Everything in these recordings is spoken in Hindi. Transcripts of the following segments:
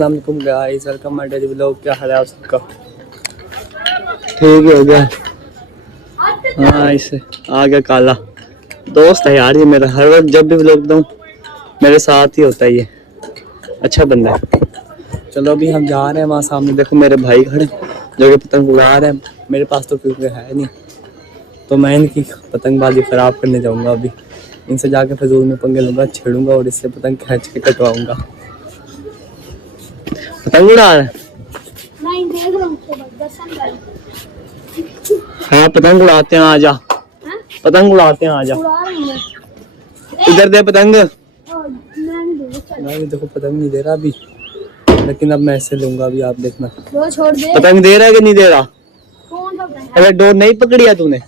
अस्सलाम वालेकुम guys, welcome my daily vlog. क्या हाल है आप सबका? ठीक हो गया? हाँ, इसे आ गया काला दोस्त है यार ये मेरा। हर वक्त जब भी व्लॉग दूं मेरे साथ ही होता है ये, अच्छा बंदा है। चलो अभी हम जा रहे हैं, वहाँ सामने देखो मेरे भाई खड़े जो कि पतंग उड़ा रहे हैं। मेरे पास तो क्योंकि है नहीं, तो मैं इनकी पतंगबाजी खराब करने जाऊंगा। अभी इनसे जाके फजूल में पंगे लूंगा, छेड़ूंगा और इससे पतंग खींच के कटवाऊंगा। पतंग उड़ा रहे हैं? नहीं, देख रहा हूँ तो दर्शन कर। हाँ पतंग उड़ाते हैं, आजा। पतंग उड़ाते हैं, आजा। इधर दे पतंग। नहीं देखो पतंग नहीं दे रहा अभी, लेकिन अब मैं ऐसे लूंगा। अभी आप देखना। छोड़ दे। पतंग दे रहा है कि नहीं दे रहा? अरे डोर नहीं पकड़ी है तूने?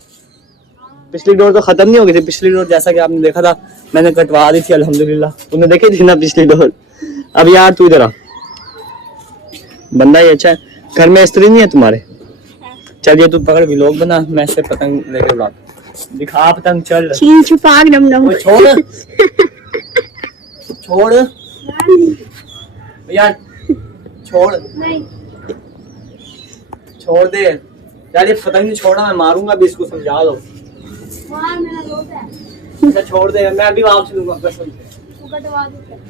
पिछली डोर तो खत्म नहीं हो गई थी। पिछली डोर जैसा कि आपने देखा था मैंने कटवा दी थी अल्हम्दुलिल्लाह। तूने देखी थी ना पिछली डोर। अब यार तू इधर आ, बंदा ही अच्छा है। घर में स्त्री नहीं है तुम्हारे? चलिए तू पकड़ व्लॉग बना, मैं से पतंग लेके उड़ाता। दिखा पतंग, चल। छीन छुपा डम छोड़ छोड़ यार, छोड़। नहीं छोड़ दे यार, ये पतंग नहीं छोड़ा, मैं मारूंगा भी इसको, समझा दो। मार, मेरा दोस्त है। अच्छा छोड़ दे, मैं अभी वापस लूंगा कसम से। तू कटवा दे।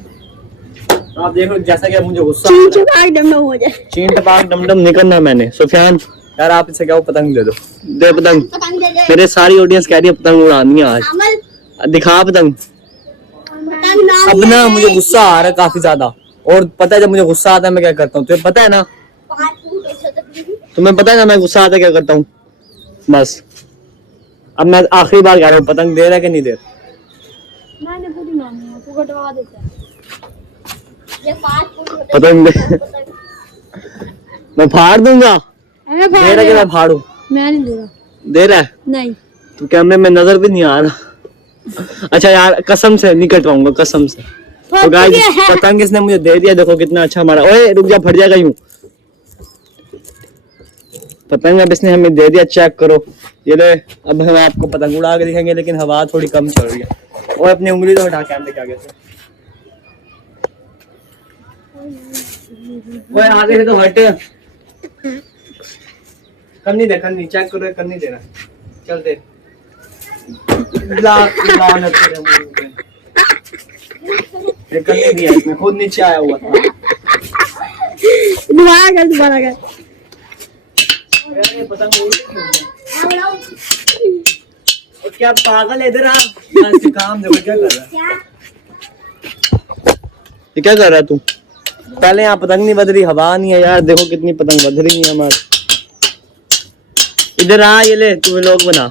आप देखो जैसा कि मुझे गुस्सा छीन छुपा डम हो जाए। चीन टपाक डमडम निकलना। मैंने सुफियान यार आप इससे क्या पतंग दे दो, दे पतंग। पतंग दे दे। मेरे सारी ऑडियंस कह रही है पतंग उड़ानी है आज। अमल दिखा पतंग। पतंग ना अब ना मुझे गुस्सा आ रहा है काफी ज्यादा, और पता है जब मुझे गुस्सा आता है मैं क्या करता हूँ, तुम्हें पता है ना? तुम्हें पता है ना मैं गुस्सा आता है क्या करता हूँ? बस अब मैं आखिरी बार कह रहा हूँ, पतंग दे रहा है कि नहीं दे रहा? मैंने पूरी मानी है, तू कटवा देता है। ये पतंग दे, मैं फाड़ दूंगा। दे रहा है कि मैं फाड़ू? मैं नहीं दे रहा। दे रहा है? नहीं तो कैमरे में नजर भी नहीं आ रहा। अच्छा यार कसम से नहीं कटवाऊंगा, कसम से। तो गाइस पतंग इसने मुझे दे दिया, देखो कितना अच्छा मारा। ओए रुक जा, फट जाएगा यूं। पतंग अब इसने हमें दे दिया, चेक करो ये ले। अब हम आपको पतंग उड़ा के दिखाएंगे, लेकिन हवा थोड़ी कम चल रही है। और अपनी उंगली तो हटा कैमरे के आगे से। ओए आगे से तो हट। करनी दे, करनी चेक करो, करनी दे रहा। चल दे। लानत तेरे मुंह पे। ये करने दिया इसने, खुद नीचे आया हुआ था। दोबारा कर। ये पतंग उड़ रही है। और क्या पागल है, इधर आ। इसके काम देखो क्या कर रहा है। ये क्या कर रहा है तू? पहले यहाँ पतंग नहीं बज रही, हवा नहीं है यार। देखो कितनी पतंग बज रही है हमारी। इधर आ, ये ले तू व्लॉग बना।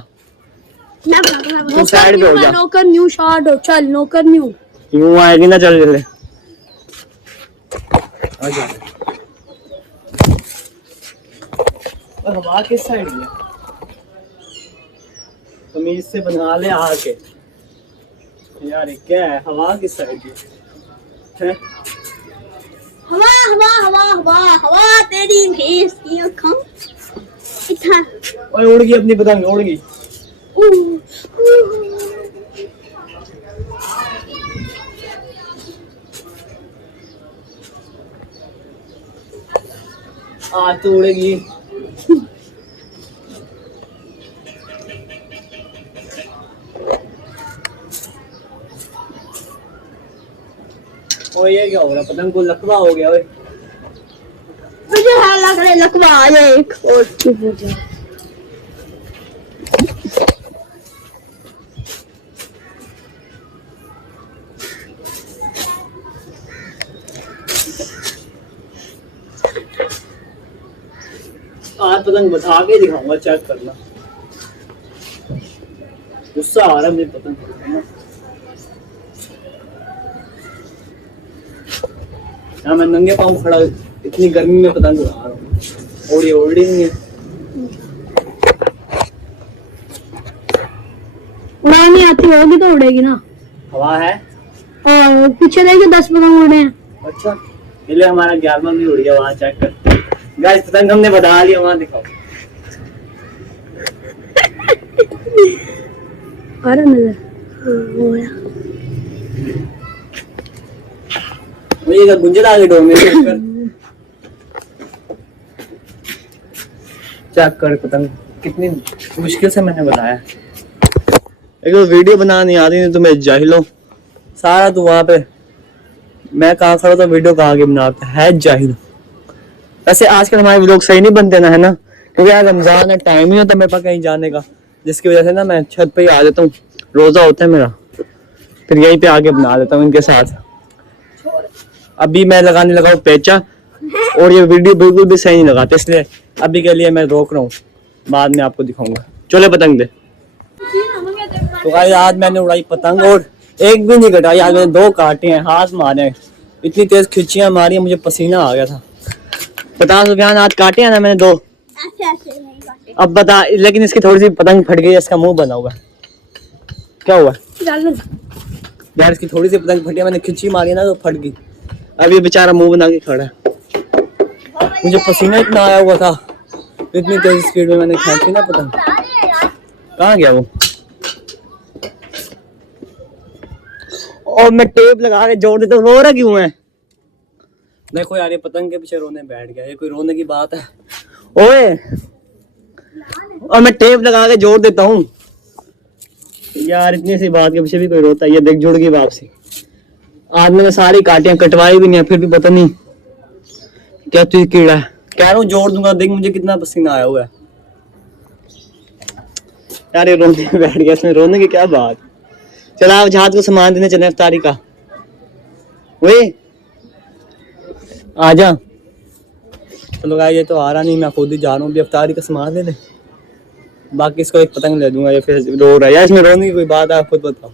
तू साइड पे हो जा। नौकर न्यू शॉट हो, चल नौकर न्यू। यूं आएगी ना, चल ले। आजा। और हवा किस साइड है? तमीज से बना ले आके यार। ये क्या है, हवा किस साइड है? हवा हवा हवा हवा हवा तेरी भैंस की आँखों इतना। ओए उड़ गई अपनी पतंग, उड़ गई। आज तो उड़ेगी। ओ ये क्या हो रहा? पतंग को लकवा हो गया। ओए मुझे लग रहा है लकवा आ जाए एक और चुप हो जाए। आज पतंग बता के दिखाऊंगा, चेक करना। गुस्सा आ रहा है मुझे पतंग को। यहाँ मैं नंगे पाँव खड़ा इतनी गर्मी में पतंग उड़ा रहा हूँ, और ये उड़ रही नहीं है। उड़ानी आती होगी तो उड़ेगी ना। हवा है और पीछे देखिए 10 पतंग उड़े हैं। अच्छा इसलिए हमारा 11वां भी उड़ गया। वहाँ चेक कर गाइस, पतंग हमने बता लिया, वहाँ दिखाओ। अरे नजर वो है। मुझे गुंजला के डोर में चेक कर पतंग कितनी मुश्किल से मैंने बनाया। एक तो वीडियो बनाना नहीं आती, नहीं तो मैं जाहिल हूँ सारा। तू वहाँ पे मैं कहाँ खड़ा तो वीडियो कहाँ की बनाता है जाहिल। वैसे आजकल हमारे व्लॉग सही नहीं बनते ना, है ना, क्योंकि यार रमजान है, टाइम ही होता मेरे पास कहीं जाने का, जिसकी वजह से ना मैं छत पे ही आ जाता हूँ। रोजा होता है मेरा, फिर यहीं पे आके बना देता हूँ इनके साथ। अभी मैं लगाने लगा हूँ पेचा, और ये वीडियो बिल्कुल भी सही नहीं लगाते, इसलिए अभी के लिए मैं रोक रहा हूँ, बाद में आपको दिखाऊंगा। चले पतंग दे। तो भाई आज मैंने उड़ाई पतंग और एक भी नहीं कटाई। आज मैंने 2 काटे हैं, हाथ मारे, इतनी तेज खिंचियां मारी मुझे पसीना आ गया था। बता सुफियान, आज काटे हैं ना मैंने 2। ऐसे ऐसे नहीं काटे। अब बता, लेकिन इसकी थोड़ी सी पतंग फट गई, इसका मुंह बना हुआ है। क्या हुआ यार? इसकी थोड़ी सी पतंग फटी, मैंने खिंची मारी ना तो फट गई। अब ये बेचारा मुंह बना के खड़ा है। मुझे पसीना इतना आया हुआ था, इतनी तेज स्पीड में मैंने खींची ना पतंग। कहाँ गया वो? और मैं टेप लगा के जोड़ देता हूँ। रो रहा क्यों है? देखो यार, ये पतंग के पीछे रोने बैठ गया। ये कोई रोने की बात है? ओए, और मैं टेप लगा के जोड़ देता हूँ यार। इतनी सी बात के पीछे भी कोई रोता है? ये देख, जुड़ गई वापसी। आज मैंने सारी काटियां कटवाई भी नहीं है, फिर भी पता नहीं क्या तू कीड़ा है। कह रहा हूँ जोड़ दूंगा, देख मुझे कितना पसीना आया हुआ है यार। ये रोने बैठ गया, इसमें रोने की क्या बात। चला आप जहाज को सामान देने चले इफ्तारी का। वे आजा। चलो गाइस, ये तो आ रहा नहीं, मैं खुद ही जा रहा हूँ अभी इफ्तारी का सामान लेने। बाकी इसको एक पतंग ले दूंगा। ये फिर रो रहा है यार, इसमें रोने की कोई बात है? आप खुद बताओ।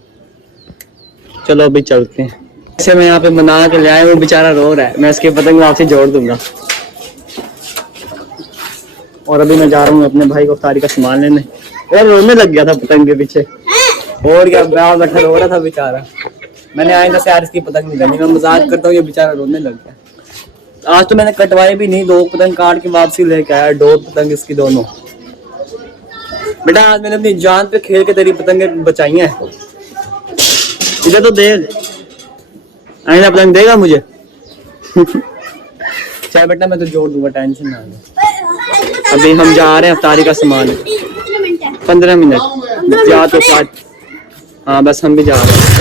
चलो अभी चलते हैं। ऐसे मैं यहाँ पे बना के ले आया, वो बेचारा रो रहा है। मैं इसकी पतंग वापसी जोड़ दूंगा। और अभी मैं जा रहा हूँ अपने भाई को इफ्तारी का सामान लेने। और रोने लग गया था पतंग के पीछे, और क्या बैठा रो रहा था बेचारा। मैंने आइंदा से यार इसकी पतंग नहीं लेनी, मैं मजाक करता हूँ, ये बेचारा रोने लग गया। आज तो मैंने कटवाई भी नहीं, 2 पतंग काट के वापसी लेके आया। 2 पतंग इसकी दोनों। बेटा आज मैंने अपनी जान पे खेल के तेरी पतंगें बचाई हैं। इधर तो देख, आइंदा पतंग देगा मुझे। चल बेटा, मैं तो जोड़ दूंगा, टेंशन ना ले। अभी हम जा रहे हैं इफ्तारी का सामान। 15 मिनट या तो 5। हाँ बस हम भी जा रहे हैं।